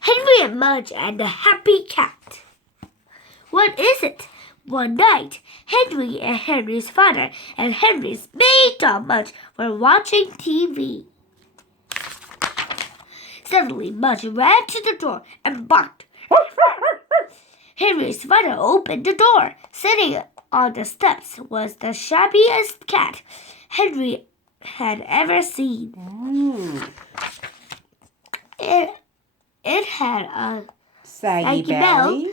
Henry and Mudge and the Happy Cat. What is it? One night, Henry and Henry's father and Henry's big dog Mudge were watching TV. Suddenly, Mudge ran to the door and barked. Henry's father opened the door. Sitting on the steps was the shabbiest cat Henry had ever seen. It had a saggy belly,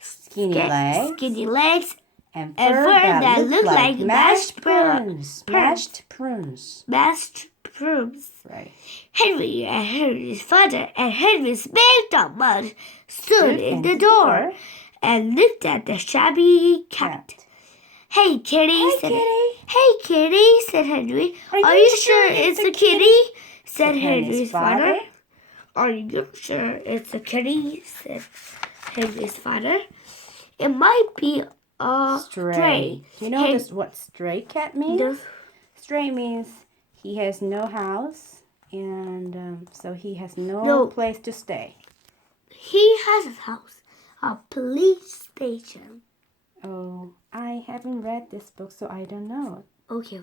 skinny legs, and fur that looked like mashed prunes. Right. Henry and Henry's father and Henry's big dog Mudge stood in the door and looked at the shabby cat. Hey, kitty, said Henry. Are you sure it's a kitty? said Henry's father. Are you sure it's a kitty? said Henry's father. It might be a stray. Do you know what stray cat means? No. Stray means he has no house, and so he has no place to stay. He has a house, a police station. Oh, I haven't read this book, so I don't know. Okay.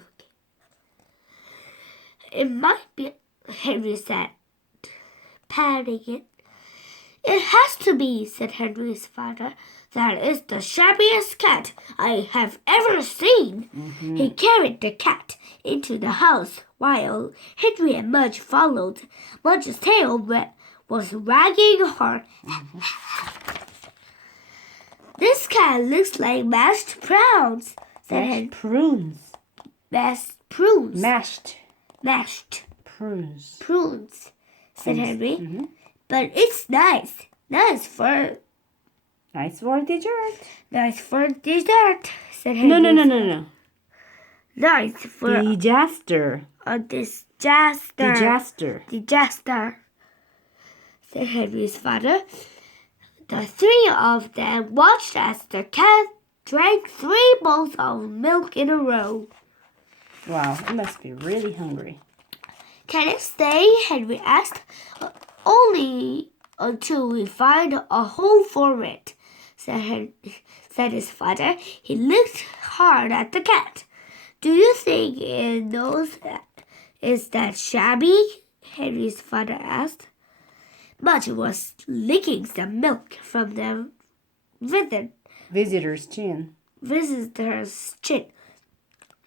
It might be, Henry said, patting it. It has to be, said Henry's father. That is the shabbiest cat I have ever seen. He carried the cat into the house while Henry and Mudge followed. Mudge's tail was wagging hard. This cat looks like mashed prunes, said Henry. Mashed prunes, said Henry. But it's nice. Nice for dessert. Nice for dessert, said Henry. No. Nice for digester. A digester, said Henry's father. The three of them watched as the cat drank 3 bowls of milk in a row. Wow, it must be really hungry. Can it stay? Henry asked. Only until we find a home for it, said his father. He looked hard at the cat. Do you think it knows is that shabby? Henry's father asked. Mudge was licking some milk from the visitor's chin.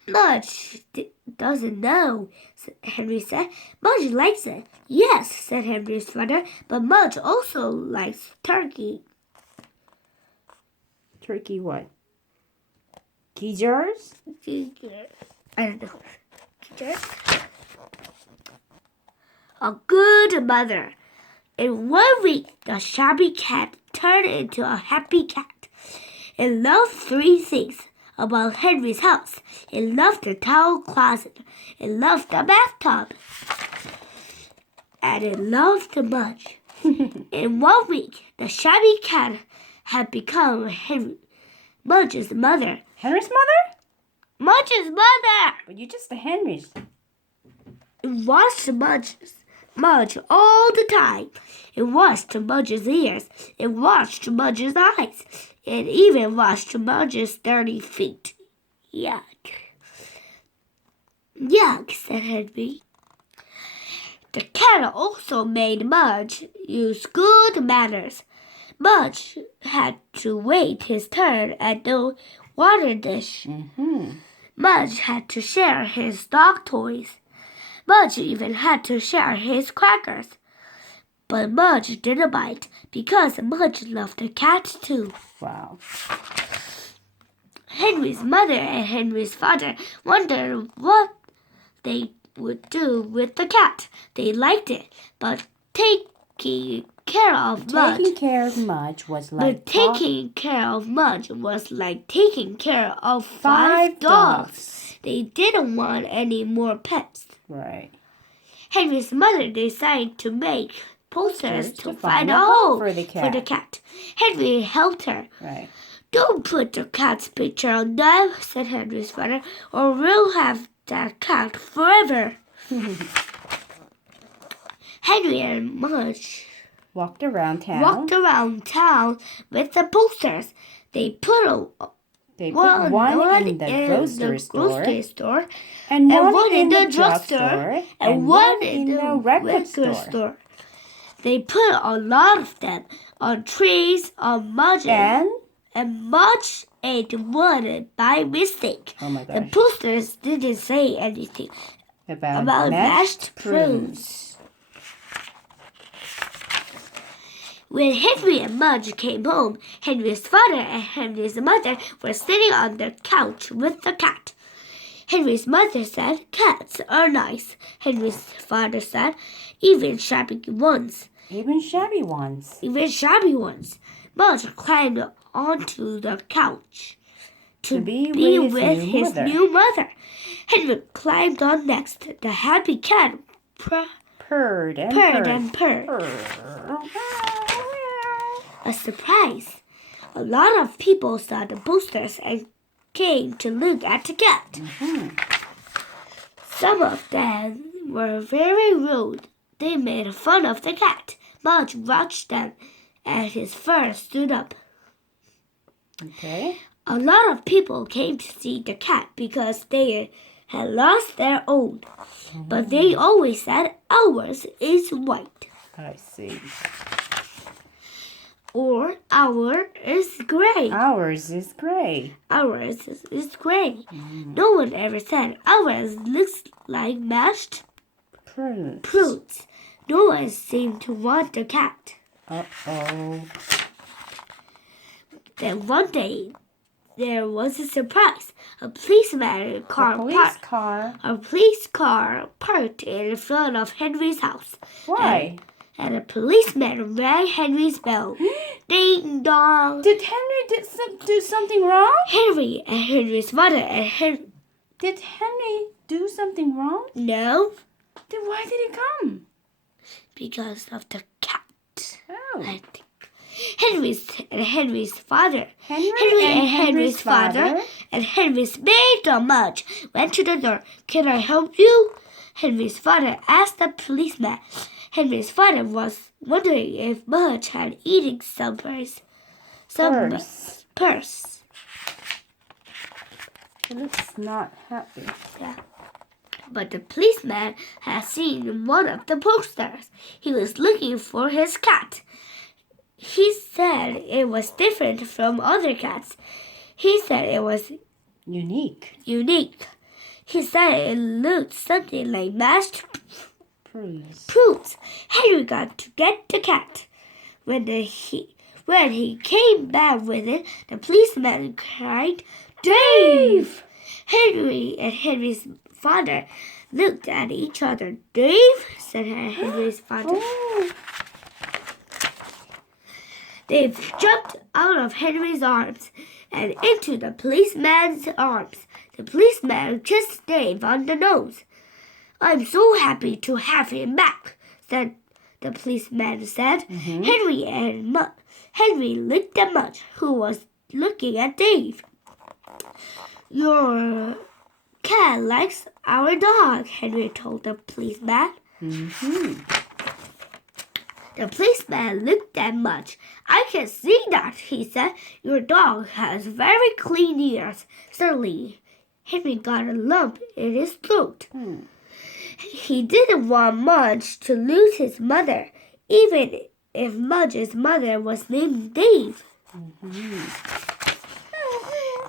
Mudge doesn't know, Henry said. Mudge likes it. Yes, said Henry's father, but Mudge also likes turkey. Turkey what? Gizzards? I don't know. Gizzards? A good mother. In 1 week, the shabby cat turned into a happy cat. It loved 3 things about Henry's house. It loved the towel closet. It loved the bathtub. And it loved the Mudge. In 1 week, the shabby cat had become Mudge's mother. Henry's mother? Mudge's mother! But you just said Henry's. It watched Mudge all the time. It watched Mudge's ears. It watched Mudge's eyes. It even watched Mudge's dirty feet. Yuck. Yuck, said Henry. The cat also made Mudge use good manners. Mudge had to wait his turn at the water dish. Mudge had to share his dog toys. Mudge even had to share his crackers. But Mudge didn't bite because Mudge loved the cat too. Wow. Henry's mother and Henry's father wondered what they would do with the cat. They liked it, but taking care of Mudge was like taking care of 5 dogs. They didn't want any more pets. Right. Henry's mother decided to make posters to find a home for the cat. Henry helped her. Right. Don't put the cat's picture on them, said Henry's father, or we'll have that cat forever. Henry and Mudge walked around town with the posters. They put one in the grocery store, and one in the drugstore, and one in the record store. They put a lot of them on trees, on Mudge, and Mudge ate one by mistake. Oh my gosh. The posters didn't say anything about mashed prunes. When Henry and Mudge came home, Henry's father and Henry's mother were sitting on the couch with the cat. Henry's mother said, "Cats are nice." Henry's father said, "Even shabby ones." Even shabby ones. Mudge climbed onto the couch to be with his new mother. Henry climbed on next. The happy cat purred and purred. A surprise! A lot of people saw the posters and came to look at the cat. Some of them were very rude. They made fun of the cat. Mudge watched them, and his fur stood up. Okay. A lot of people came to see the cat because they had lost their own. But they always said, "Ours is white." I see. Or "Ours is gray." Ours is gray. Ours is gray. No one ever said, "Ours looks like mashed prunes." No one seemed to want the cat. Uh-oh. Then one day, there was a surprise. A police car parked in front of Henry's house. Why? And a policeman rang Henry's bell. Ding dong. Did Henry do something wrong? Henry and Henry's mother and Did Henry do something wrong? No. Then why did he come? Because of the cat. Oh. I think. Henry's father and Henry's big dog Mudge went to the door. "Can I help you?" Henry's father asked the policeman. Henry's father was wondering if Mudge had eaten some purse. He looks not happy. Yeah. But the policeman had seen one of the posters. He was looking for his cat. He said it was different from other cats. He said it was unique. He said it looked something like mashed prunes. Henry got to get the cat. When he came back with it, the policeman cried, "Dave!" Henry and Henry's father looked at each other. "Dave?" said Henry's father. Oh. Dave jumped out of Henry's arms and into the policeman's arms. The policeman kissed Dave on the nose. "I'm so happy to have him back," the policeman said. Henry looked at Mudge, who was looking at Dave. "Your cat likes our dog," Henry told the policeman. The policeman looked at Mudge. "I can see that," he said. "Your dog has very clean ears." Suddenly, Henry got a lump in his throat. He didn't want Mudge to lose his mother, even if Mudge's mother was named Dave.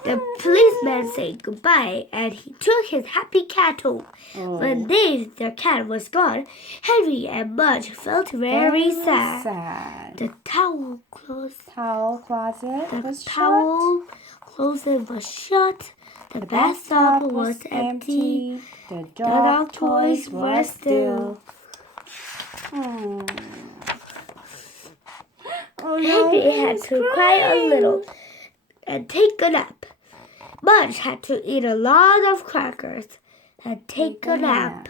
The policeman said goodbye and he took his happy cat home. When Dave, the cat, was gone, Henry and Mudge felt very sad. The towel closet was shut. The bathtub was empty. The dog toys were still. Henry had to cry a little and take a nap. Mudge had to eat a lot of crackers and take a nap.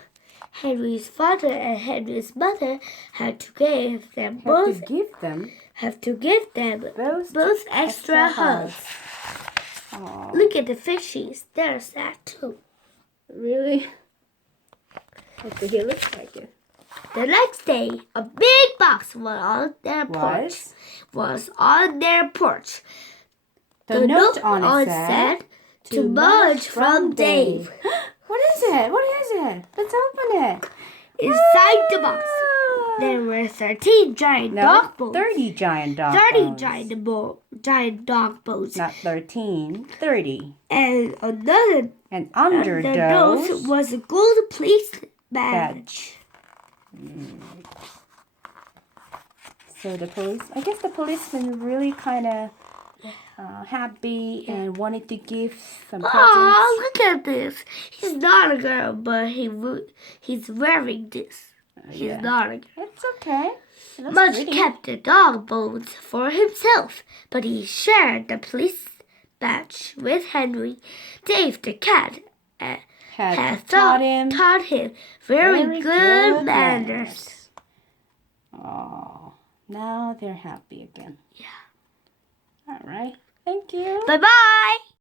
Henry's father and Henry's mother had to give them both extra hugs. Aww. Look at the fishies. They're sad too. Really? Okay, he looks like it. The next day, a big box was on their porch. The note on it said, "To Mudge from Dave." What is it? What is it? Let's open it. Inside the box, there were 13 giant dog bones. 30 giant dog 30 bones. giant dog bones. Not 13, 30. And under those was a gold police badge. So I guess the policeman really kind of happy and wanted to give some presents. Oh, look at this. He's not a girl, but he's wearing this. He's not a girl. It's okay. Mudge kept the dog bones for himself, but he shared the police badge with Henry. Dave the cat had taught him very good manners. Oh, now they're happy again. Yeah. All right. Thank you. Bye-bye.